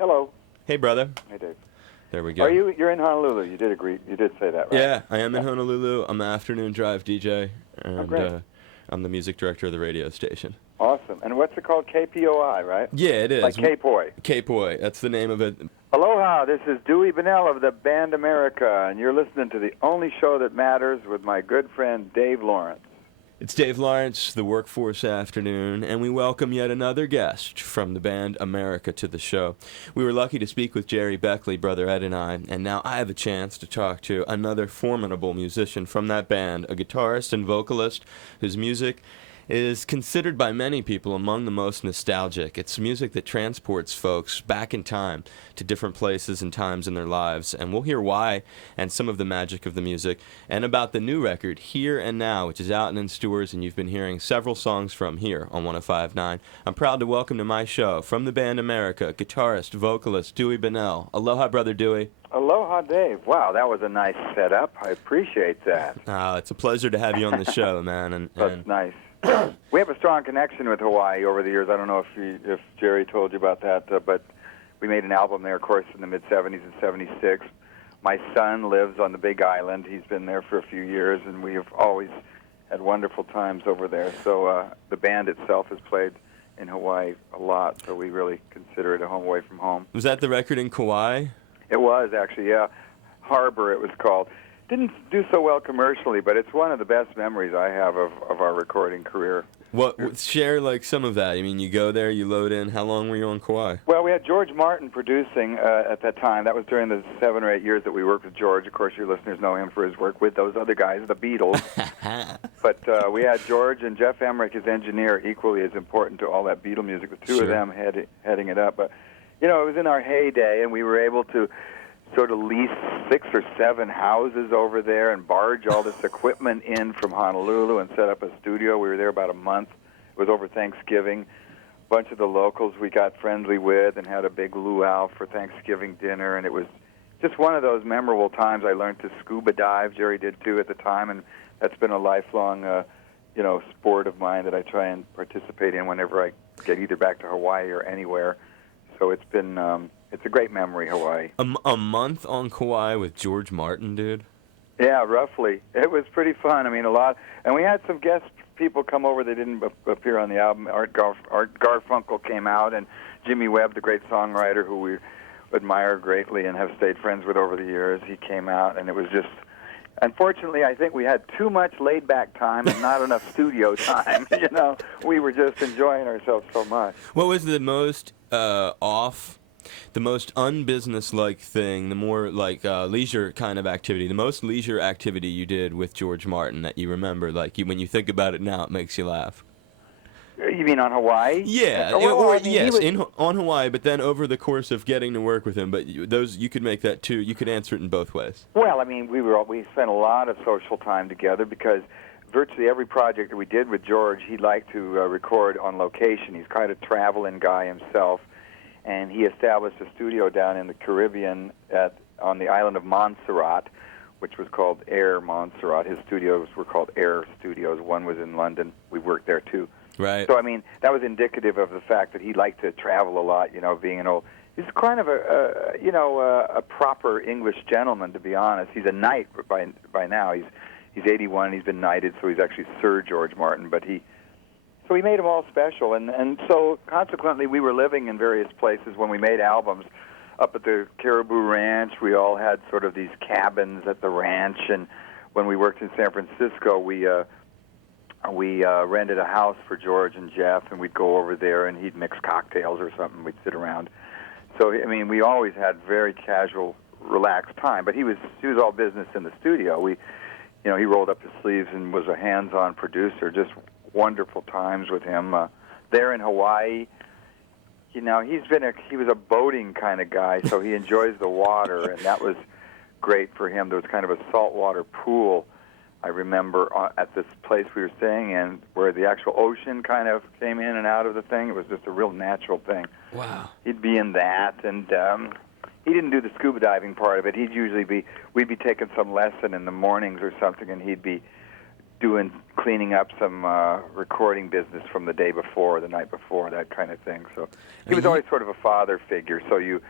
Hello. Hey, brother. Hey, Dave. There we go. You're in Honolulu? You did agree. You did say that, right? Yeah, I am in Honolulu. I'm an afternoon drive DJ, and great. I'm the music director of the radio station. Awesome. And what's it called? KPOI, right? Yeah, it is. Like K-Poi. K-Poi. That's the name of it. Aloha. This is Dewey Bunnell of the band America, and you're listening to the only show that matters with my good friend Dave Lawrence. It's Dave Lawrence, the Workforce Afternoon, and we welcome yet another guest from the band America to the show. We were lucky to speak with Jerry Beckley, Brother Ed and I, and now I have a chance to talk to another formidable musician from that band, a guitarist and vocalist whose music is considered by many people among the most nostalgic. It's music that transports folks back in time to different places and times in their lives, and we'll hear why and some of the magic of the music, and about the new record, Here and Now, which is out and in stores, and you've been hearing several songs from here on 105.9. I'm proud to welcome to my show, from the band America, guitarist, vocalist, Dewey Bunnell. Aloha, Brother Dewey. Aloha, Dave. Wow, that was a nice setup. I appreciate that. It's a pleasure to have you on the show, man. That's nice. We have a strong connection with Hawaii over the years. I don't know if Jerry told you about that, but we made an album there, of course, in the mid-'70s and '76. My son lives on the Big Island. He's been there for a few years, and we have always had wonderful times over there. So the band itself has played in Hawaii a lot, so we really consider it a home away from home. Was that the record in Kauai? It was, actually, yeah. Harbor, it was called. Didn't do so well commercially, but it's one of the best memories I have of our recording career. Share like some of that. I mean, you go there, you load in. How long were you on Kauai? Well, we had George Martin producing at that time. That was during the 7 or 8 years that we worked with George. Of course, your listeners know him for his work with those other guys, the Beatles. But we had George and Jeff Emmerich, his engineer, equally as important to all that Beatle music. The two of them heading it up. But, you know, it was in our heyday, and we were able to sort of lease 6 or 7 houses over there and barge all this equipment in from Honolulu and set up a studio. We were there about a month. It was over Thanksgiving. A bunch of the locals we got friendly with and had a big luau for Thanksgiving dinner, and it was just one of those memorable times. I learned to scuba dive. Jerry did too at the time, and that's been a lifelong sport of mine that I try and participate in whenever I get either back to Hawaii or anywhere. So it's been it's a great memory, Hawaii. A month on Kauai with George Martin, dude? Yeah, roughly. It was pretty fun. I mean, a lot. And we had some guest people come over that didn't appear on the album. Art Garfunkel came out, and Jimmy Webb, the great songwriter who we admire greatly and have stayed friends with over the years, he came out, and it was just... Unfortunately, I think we had too much laid-back time and not enough studio time. You know, we were just enjoying ourselves so much. What was the most the most unbusiness-like thing, the more like leisure kind of activity, the most leisure activity you did with George Martin that you remember, like when you think about it now, it makes you laugh? You mean on Hawaii? Yeah, on Hawaii, but then over the course of getting to work with him. But you could make that too. You could answer it in both ways. Well, I mean, we spent a lot of social time together because virtually every project that we did with George, he liked to record on location. He's quite a traveling guy himself, and he established a studio down in the Caribbean on the island of Montserrat, which was called Air Montserrat. His studios were called Air Studios. One was in London. We worked there too. Right. So, I mean, that was indicative of the fact that he liked to travel a lot, you know, being an old... He's kind of a proper English gentleman, to be honest. He's a knight by now. He's 81, he's been knighted, so he's actually Sir George Martin, but so he made them all special, and so consequently we were living in various places when we made albums. Up at the Caribou Ranch, we all had sort of these cabins at the ranch, and when we worked in San Francisco, we rented a house for George and Jeff, and we'd go over there, and he'd mix cocktails or something. We'd sit around. So, I mean, we always had very casual, relaxed time. But he was all business in the studio. He rolled up his sleeves and was a hands-on producer. Just wonderful times with him. There in Hawaii, you know, he was a boating kind of guy, so he enjoys the water, and that was great for him. There was kind of a saltwater pool, I remember, at this place we were staying in, where the actual ocean kind of came in and out of the thing. It was just a real natural thing. Wow. He'd be in that, and he didn't do the scuba diving part of it. We'd be taking some lesson in the mornings or something, and he'd be cleaning up some recording business from the day before, the night before, that kind of thing. So he was always sort of a father figure. So you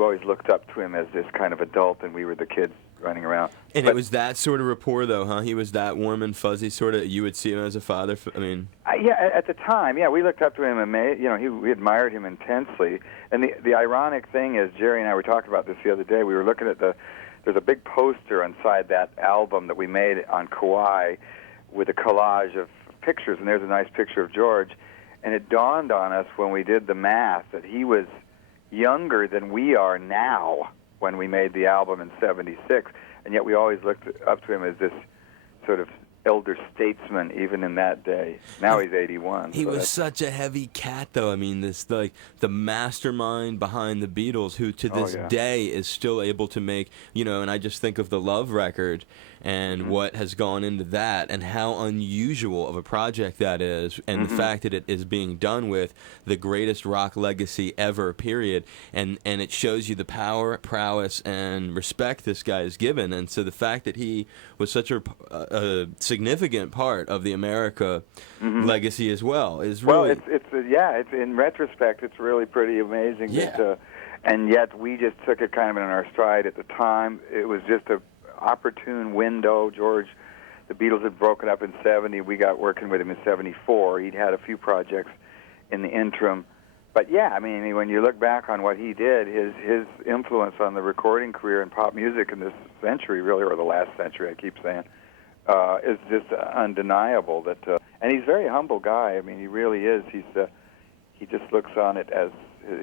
always looked up to him as this kind of adult, and we were the kids running around. And it was that sort of rapport, though, huh? He was that warm and fuzzy sort of. You would see him as a father. Yeah, at the time, yeah, we looked up to him, and we admired him intensely. And the ironic thing is, Jerry and I were talking about this the other day. We were looking at there's a big poster inside that album that we made on Kauai with a collage of pictures, and there's a nice picture of George. And it dawned on us when we did the math that he was younger than we are now when we made the album in '76, and yet we always looked up to him as this sort of elder statesman, even in that day. Now he's 81. He was such a heavy cat, though. I mean, the mastermind behind the Beatles, who to this day is still able to make, and I just think of the Love record and what has gone into that, and how unusual of a project that is, and the fact that it is being done with the greatest rock legacy ever, period, and it shows you the power, prowess, and respect this guy is given. And so the fact that he was such a significant part of the America legacy as well is really... Well, it's in retrospect, it's really pretty amazing. Yeah. And yet we just took it kind of in our stride at the time. It was just a opportune window. George, the Beatles had broken up in '70. We got working with him in '74. He'd had a few projects in the interim. But yeah, I mean, when you look back on what he did, his influence on the recording career in pop music in this century, really, or the last century, I keep saying, is just undeniable. And he's a very humble guy. I mean, he really is. He just looks on it as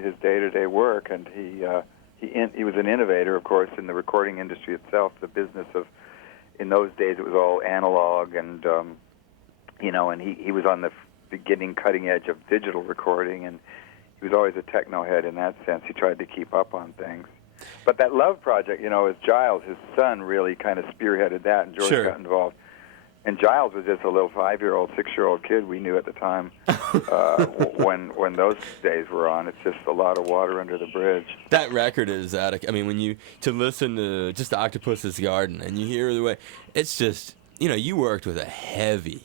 his day-to-day work, and he was an innovator, of course, in the recording industry itself. The business of, in those days, it was all analog, and and he was on the beginning cutting edge of digital recording, and he was always a techno head in that sense. He tried to keep up on things. But that Love project, as Giles, his son, really kind of spearheaded that, and George got involved. And Giles was just a little 5-year-old, 6-year-old kid we knew at the time when those days were on. It's just a lot of water under the bridge. That record is I mean, to listen to just Octopus's Garden and you hear the way, it's just, you worked with a heavy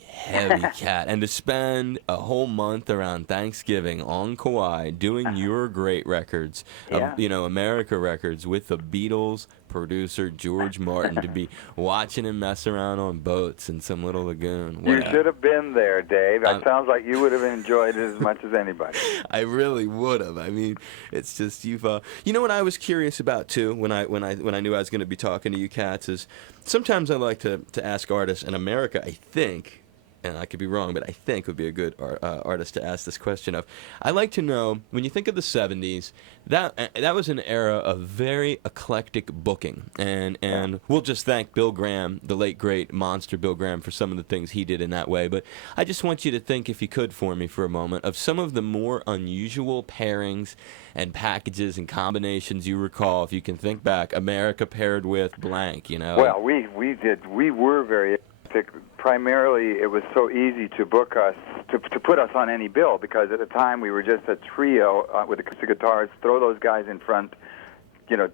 cat, and to spend a whole month around Thanksgiving on Kauai doing your great records, America records with the Beatles, producer George Martin, to be watching him mess around on boats in some little lagoon. You should have been there, Dave. It sounds like you would have enjoyed it as much as anybody. I really would have. I mean, it's just you know what I was curious about too when I knew I was going to be talking to you cats is sometimes I like to ask artists in America. I think, and I could be wrong, but I think would be a good artist to ask this question of. I like to know, when you think of the 70s, that was an era of very eclectic booking, and we'll just thank Bill Graham, the late great monster Bill Graham, for some of the things he did in that way. But I just want you to think, if you could, for me for a moment, of some of the more unusual pairings and packages and combinations you recall, if you can think back. America paired with blank, Well, we were very. Primarily, it was so easy to book us, to put us on any bill, because at the time we were just a trio with acoustic guitars. Throw those guys in front, do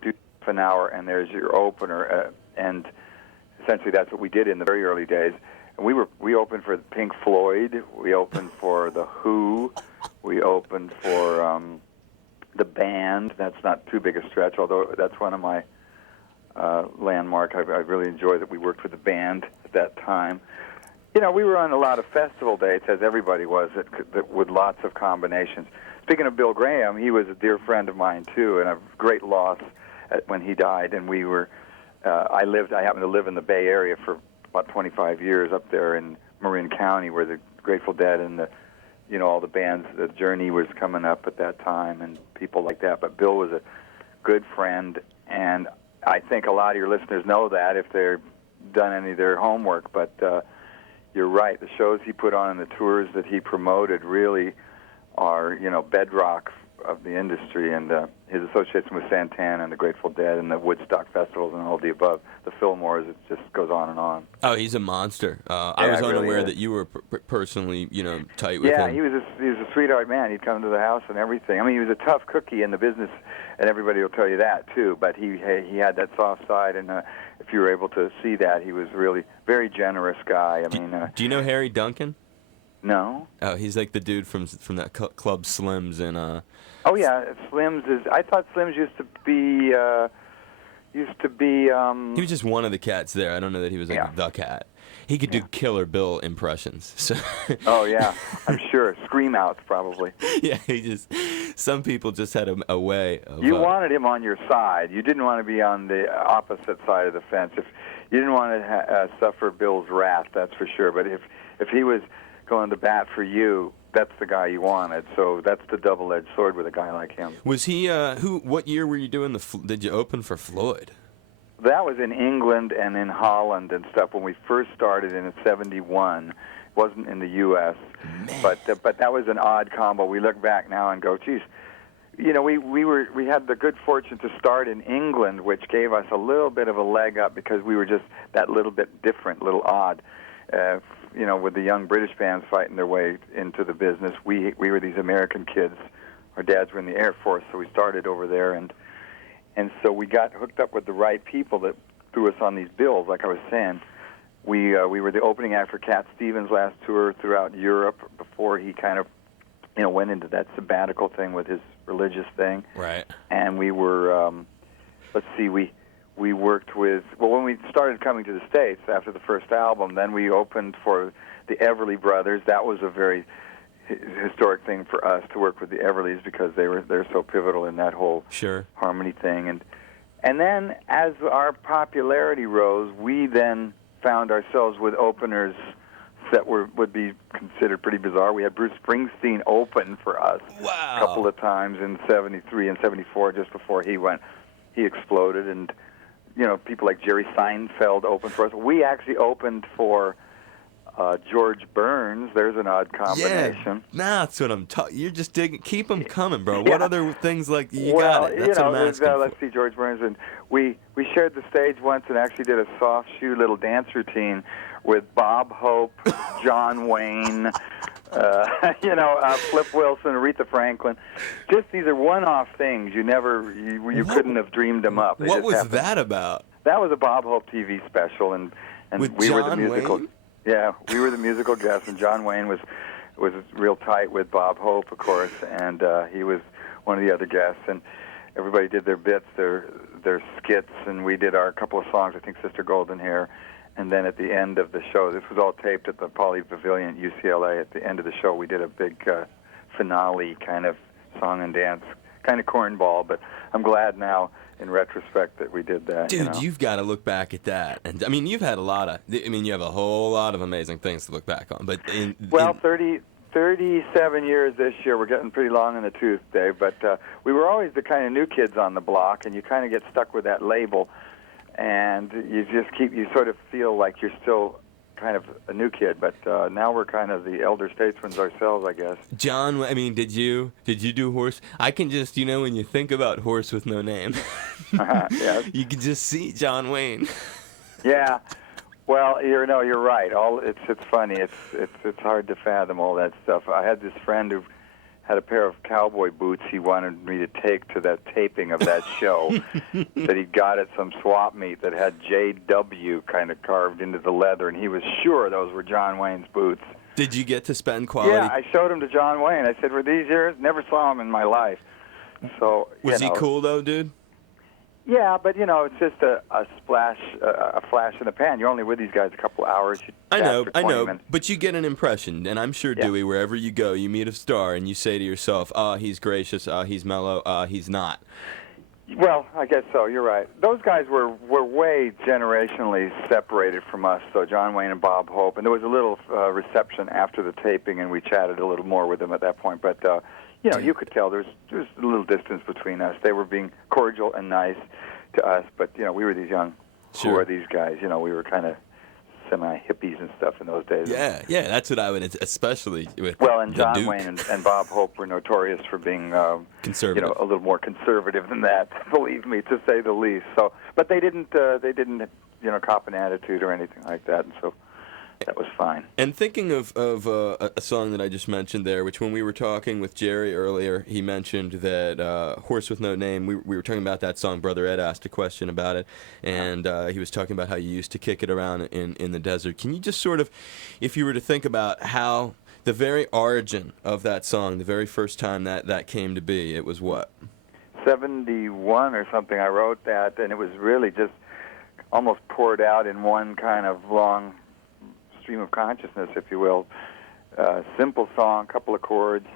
an hour, and there's your opener. And essentially, that's what we did in the very early days. And we opened for Pink Floyd, we opened for The Who, we opened for the Band. That's not too big a stretch, although that's one of my landmark. I really enjoyed that we worked with the Band at that time. We were on a lot of festival dates, as everybody was, with lots of combinations. Speaking of Bill Graham, he was a dear friend of mine too, and a great loss when he died. And we were, I happened to live in the Bay Area for about 25 years up there in Marin County, where the Grateful Dead and all the bands, the Journey was coming up at that time, and people like that. But Bill was a good friend, and I think a lot of your listeners know that if they've done any of their homework. But you're right, the shows he put on and the tours that he promoted really are, bedrock of the industry, and his association with Santana and the Grateful Dead and the Woodstock festivals and all the above, the Fillmores, it just goes on and on. Oh, he's a monster. I was unaware really that you were personally, tight with him. Yeah, he was a sweetheart man. He'd come to the house and everything. I mean, he was a tough cookie in the business, and everybody will tell you that too. But he had that soft side, and if you were able to see that, he was really very generous guy. I mean, do you know Harry Duncan? No. Oh, he's like the dude from that club Slims and. Oh yeah, Slims is. I thought Slims used to be. He was just one of the cats there. I don't know that he was like the cat. He could do Killer Bill impressions. So. Oh yeah, I'm sure. Scream outs probably. Yeah, some people just had a way of. You wanted him on your side. You didn't want to be on the opposite side of the fence. If you didn't want to suffer Bill's wrath, that's for sure. But if he was going to bat for you, that's the guy you wanted. So that's the double-edged sword with a guy like him. Was he? What year were you doing did you open for Floyd? That was in England and in Holland and stuff when we first started in '71. It wasn't in the U.S. But that was an odd combo. We look back now and go, geez, we had the good fortune to start in England, which gave us a little bit of a leg up because we were just that little bit different, little odd. With the young British bands fighting their way into the business, we were these American kids. Our dads were in the Air Force, so we started over there, and so we got hooked up with the right people that threw us on these bills. Like I was saying, we were the opening act for Cat Stevens' last tour throughout Europe before he kind of went into that sabbatical thing with his religious thing. Right. And we were we worked with, when we started coming to the States after the first album, then we opened for the Everly Brothers. That was a very historic thing for us to work with the Everlys because they're so pivotal in that whole harmony thing. And then as our popularity rose, we then found ourselves with openers that would be considered pretty bizarre. We had Bruce Springsteen open for us a couple of times in '73 and '74, just before he exploded, and people like Jerry Seinfeld opened for us. We actually opened for George Burns. There's an odd combination. Yeah, that's what I'm talking. You're just digging. Keep them coming, bro. What other things like you got it? That's what I'm asking let's see, George Burns, and we shared the stage once and actually did a soft shoe little dance routine with Bob Hope, John Wayne, Flip Wilson, Aretha Franklin. Just these are one-off things. You couldn't have dreamed them up. What was that about? That was a Bob Hope TV special, and with we John were the musical. Wayne? Yeah, we were the musical guests, and John Wayne was real tight with Bob Hope, of course, and he was one of the other guests, and everybody did their bits, their skits, and we did our couple of songs. I think Sister Golden Hair. And then at the end of the show, this was all taped at the Poly Pavilion at UCLA. At the end of the show, we did a big finale kind of song and dance, kind of cornball. But I'm glad now, in retrospect, that we did that. Dude, you've got to look back at that. And I mean, you've had you have a whole lot of amazing things to look back on. But 37 years this year. We're getting pretty long in the tooth, Dave. But we were always the kind of new kids on the block, and you kind of get stuck with that label. And you sort of feel like you're still kind of a new kid, but now we're kind of the elder statesmen ourselves, I guess. John, I mean, did you do Horse? I can just, when you think about Horse with No Name, yes. You can just see John Wayne. Yeah, well, you're right. It's funny. It's hard to fathom all that stuff. I had this friend who had a pair of cowboy boots he wanted me to take to that taping of that show that he got at some swap meet that had JW kind of carved into the leather, and he was sure those were John Wayne's boots. Did you get to spend quality? Yeah, I showed them to John Wayne. I said, were these yours? Never saw them in my life. So was he cool, though, dude? Yeah, but it's just a flash in the pan. You're only with these guys a couple hours. I know, but you get an impression, and I'm sure, Dewey, wherever you go, you meet a star, and you say to yourself, he's gracious, he's mellow, he's not. Well, I guess so. You're right. Those guys were way generationally separated from us, so John Wayne and Bob Hope, and there was a little reception after the taping, and we chatted a little more with them at that point, but... you could tell there's a little distance between us. They were being cordial and nice to us, but we were these young. Who are these guys? We were kind of semi-hippies and stuff in those days. Yeah, that's what I would, especially with and the John Duke. Wayne and Bob Hope were notorious for being Conservative. a little more conservative than that, believe me, to say the least. So, but they didn't cop an attitude or anything like that, and so that was fine. And thinking of a song that I just mentioned there, which when we were talking with Jerry earlier, he mentioned that Horse with No Name, we were talking about that song. Brother Ed asked a question about it, and he was talking about how you used to kick it around in the desert. Can you just sort of, if you were to think about how the very origin of that song, the very first time that came to be, it was what? 71 or something, I wrote that, and it was really just almost poured out in one kind of long stream of consciousness, if you will. Simple song, couple of chords,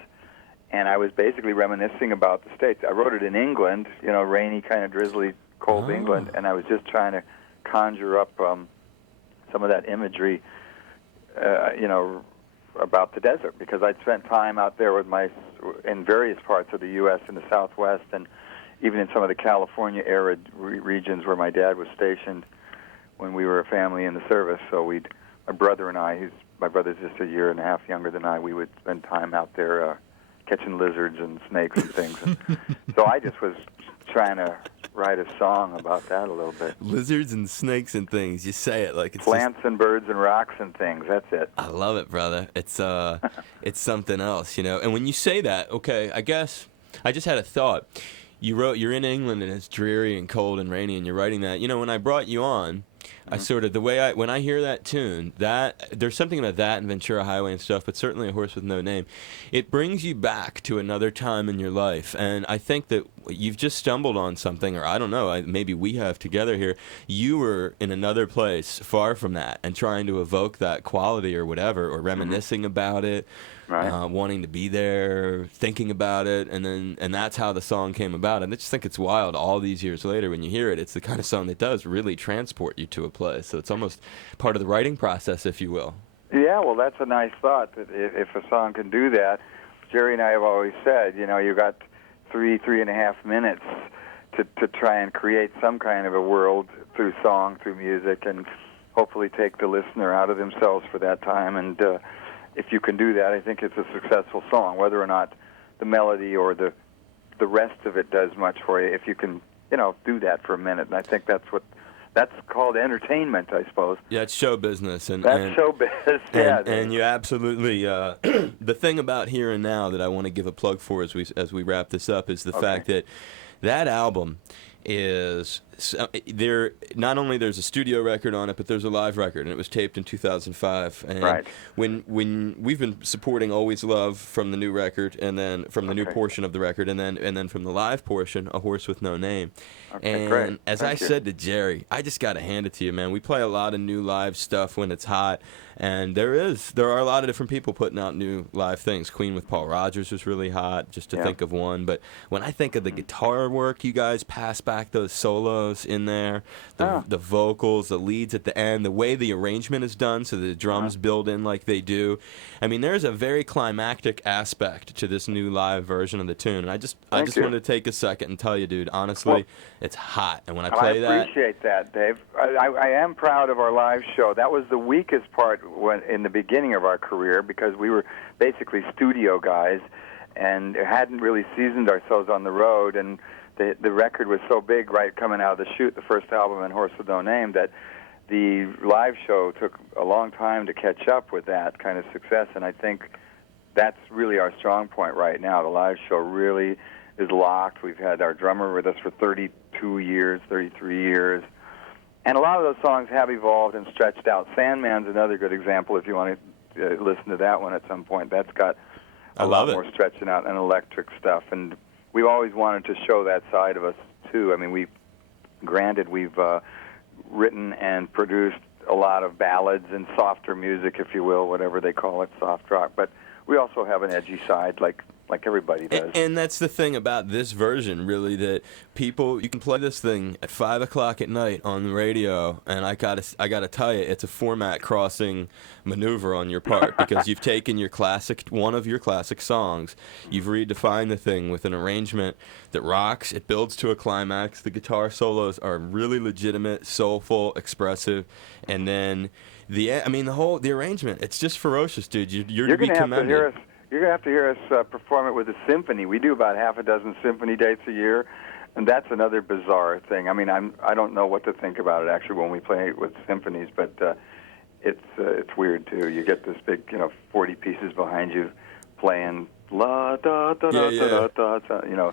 and I was basically reminiscing about the States. I wrote it in England, rainy, kind of drizzly, cold England, and I was just trying to conjure up some of that imagery, about the desert, because I'd spent time out there in various parts of the U.S. in the Southwest, and even in some of the California arid regions where my dad was stationed when we were a family in the service. So my brother and I, my brother's just a year and a half younger than I, we would spend time out there catching lizards and snakes and things. And so I just was trying to write a song about that a little bit. Lizards and snakes and things. You say it like it's plants and birds and rocks and things. That's it. I love it, brother. It's it's something else, And when you say that, okay, I guess I just had a thought. You're in England and it's dreary and cold and rainy, and you're writing that. When I brought you on, I sort of, when I hear that tune, there's something about that and Ventura Highway and stuff, but certainly A Horse with No Name. It brings you back to another time in your life, and I think that you've just stumbled on something, or I don't know, maybe we have together here. You were in another place far from that and trying to evoke that quality or whatever, or reminiscing about it. Right. Wanting to be there, thinking about it, and that's how the song came about. And I just think it's wild all these years later when you hear it. It's the kind of song that does really transport you to a place. So it's almost part of the writing process, if you will. Yeah, well, that's a nice thought, that if a song can do that. Jerry and I have always said, you got 3.5 minutes to try and create some kind of a world through song, through music, and hopefully take the listener out of themselves for that time. And if you can do that, I think it's a successful song, whether or not the melody or the rest of it does much for you. If you can, do that for a minute, and I think that's called entertainment, I suppose. Yeah, it's show business, that's showbiz. Yeah, and you absolutely. The thing about Here and Now that I want to give a plug for as we wrap this up is the fact that album is there. Not only there's a studio record on it, but there's a live record, and it was taped in 2005. And right. When we've been supporting Always Love from the new record, and then from the new portion of the record, and then from the live portion, A Horse with No Name. Okay, and great. as Thank I you. said to Jerry, I just got to hand it to you, man. We play a lot of new live stuff when it's hot, and there are a lot of different people putting out new live things. Queen with Paul Rogers was really hot, just to think of one. But when I think of the guitar work, you guys pass back those solos in there, the vocals, the leads at the end, the way the arrangement is done so the drums build in like they do. I mean, there's a very climactic aspect to this new live version of the tune. And I just wanted to take a second and tell you, dude, honestly, it's hot. And when I play that... I appreciate that, Dave. I am proud of our live show. That was the weakest part in the beginning of our career, because we were basically studio guys and hadn't really seasoned ourselves on the road, and the record was so big right coming out of the chute, the first album, and Horse with No Name, that the live show took a long time to catch up with that kind of success, and I think that's really our strong point right now. The live show really is locked. We've had our drummer with us for 32 years, 33 years, and a lot of those songs have evolved and stretched out. Sandman's another good example if you want to listen to that one at some point. That's got a lot more stretching out and electric stuff, and we've always wanted to show that side of us, too. I mean, we've written and produced a lot of ballads and softer music, if you will, whatever they call it, soft rock, but we also have an edgy side, like like everybody does. And that's the thing about this version, really, that people, you can play this thing at 5 o'clock at night on the radio, and I gotta tell you, it's a format crossing maneuver on your part, because you've taken one of your classic songs, you've redefined the thing with an arrangement that rocks, it builds to a climax, the guitar solos are really legitimate, soulful, expressive, and then the arrangement, it's just ferocious, dude. You're to be commended. You're going to have to hear us perform it with a symphony. We do about half a dozen symphony dates a year, and that's another bizarre thing. I mean, I don't know what to think about it, actually, when we play with symphonies, but it's weird, too. You get this big, 40 pieces behind you playing la, da, da, da, da, da, da,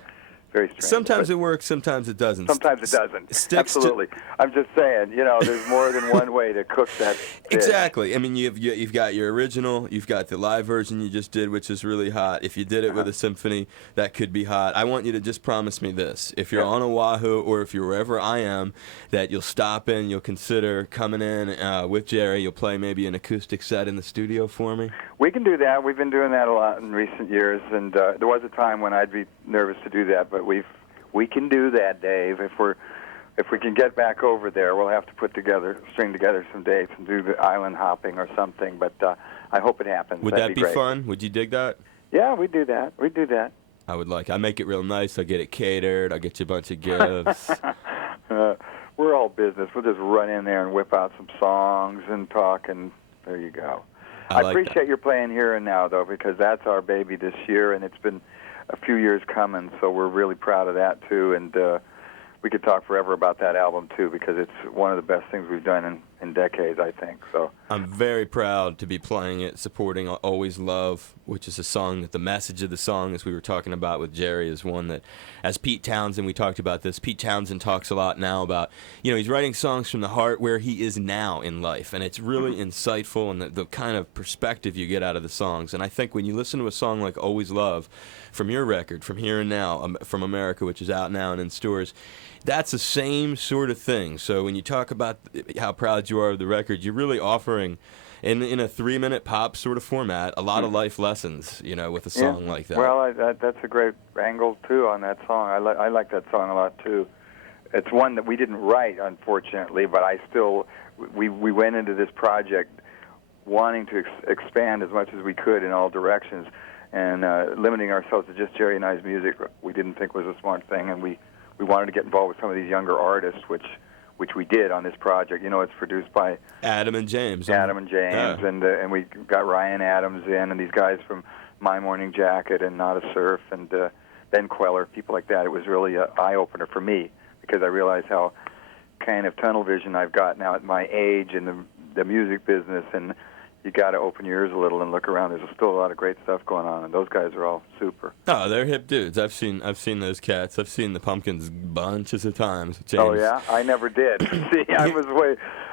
very strange. Sometimes it works, sometimes it doesn't. Sometimes it doesn't. Absolutely. I'm just saying, there's more than one way to cook that fish. Exactly. I mean, you've got your original, you've got the live version you just did, which is really hot. If you did it with a symphony, that could be hot. I want you to just promise me this. If you're on Oahu, or if you're wherever I am, that you'll stop in, you'll consider coming in with Jerry, you'll play maybe an acoustic set in the studio for me. We can do that. We've been doing that a lot in recent years, and there was a time when I'd be nervous to do that, but we can do that, Dave. If we can get back over there, we'll have to string together some dates and do the island hopping or something. But I hope it happens. Would That'd that be great. fun? Would you dig that? Yeah, we'd do that. We'd do that. I make it real nice. I'll get it catered. I'll get you a bunch of gifts. We're all business. We'll just run in there and whip out some songs and talk, and there you go. I appreciate your playing Here and Now, though, because that's our baby this year, and it's been a few years coming, so we're really proud of that, too. And we could talk forever about that album, too, because it's one of the best things we've done in decades, I think. So I'm very proud to be playing it, supporting Always Love, which is a song that the message of the song, as we were talking about with Jerry, is one that, as Pete Townsend, we talked about this, Pete Townsend talks a lot now about, he's writing songs from the heart where he is now in life, and it's really insightful, and the kind of perspective you get out of the songs. And I think when you listen to a song like Always Love, from your record, from Here and Now, from America, which is out now and in stores, that's the same sort of thing. So when you talk about how proud you are of the record, you're really offering, in a 3-minute pop sort of format, a lot of life lessons, with a song like that. Well, that's a great angle, too, on that song. I like that song a lot, too. It's one that we didn't write, unfortunately, but we went into this project wanting to expand as much as we could in all directions, and limiting ourselves to just Jerry and I's music we didn't think was a smart thing, and we wanted to get involved with some of these younger artists, which we did on this project. It's produced by Adam and James. Yeah. And we got Ryan Adams in, and these guys from My Morning Jacket and Not a Surf, and Ben Queller, people like that. It was really an eye-opener for me, because I realized how kind of tunnel vision I've got now at my age in the music business, and you got to open your ears a little and look around. There's still a lot of great stuff going on, and those guys are all super. Oh, they're hip dudes. I've seen those cats. I've seen the Pumpkins bunches of times. James. Oh yeah, I never did. See, I was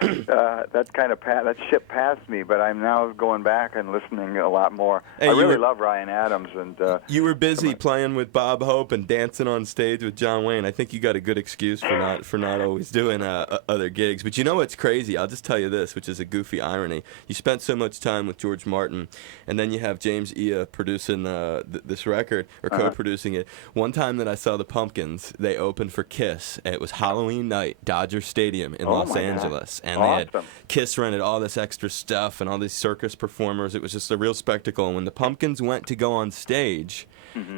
that ship passed me, but I'm now going back and listening a lot more. Hey, I really love Ryan Adams, and you were busy playing with Bob Hope and dancing on stage with John Wayne. I think you got a good excuse for not always doing other gigs. But you know what's crazy? I'll just tell you this, which is a goofy irony. You spent so much time with George Martin, and then you have James Iha producing this record, or co-producing it. One time that I saw the Pumpkins, they opened for Kiss, and it was Halloween night, Dodger Stadium in Los Angeles, and they had Kiss rented all this extra stuff and all these circus performers. It was just a real spectacle. And when the Pumpkins went to go on stage,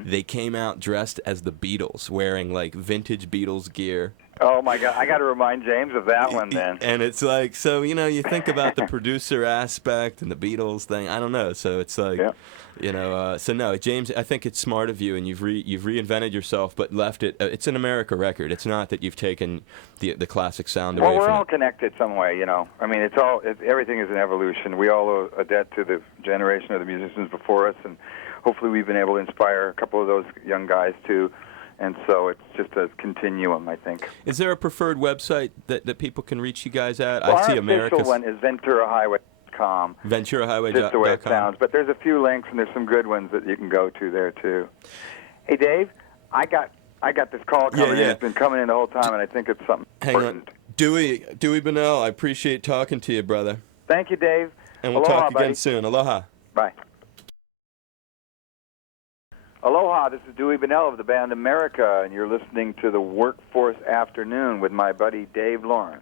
they came out dressed as the Beatles, wearing like vintage Beatles gear. Oh my God! I got to remind James of that one then. And it's like, so you think about the producer aspect and the Beatles thing. I don't know. So it's like, so no, James. I think it's smart of you, and you've reinvented yourself, but left it. It's an America record. It's not that you've taken the classic sound away. Well, we're from all it. Connected some way. I mean, everything is an evolution. We all owe a debt to the generation of the musicians before us, and hopefully we've been able to inspire a couple of those young guys too. And so it's just a continuum, I think. Is there a preferred website that people can reach you guys at? Well, I see our official one is VenturaHighway.com. VenturaHighway.com. Just the way it sounds. But there's a few links, and there's some good ones that you can go to there, too. Hey, Dave, I got this call coming in. It's been coming in the whole time, and I think it's something important. On. Dewey Bunnell, I appreciate talking to you, brother. Thank you, Dave. And we'll talk again soon. Aloha. Bye. Aloha, this is Dewey Bunnell of the band America, and you're listening to the Workforce Afternoon with my buddy Dave Lawrence.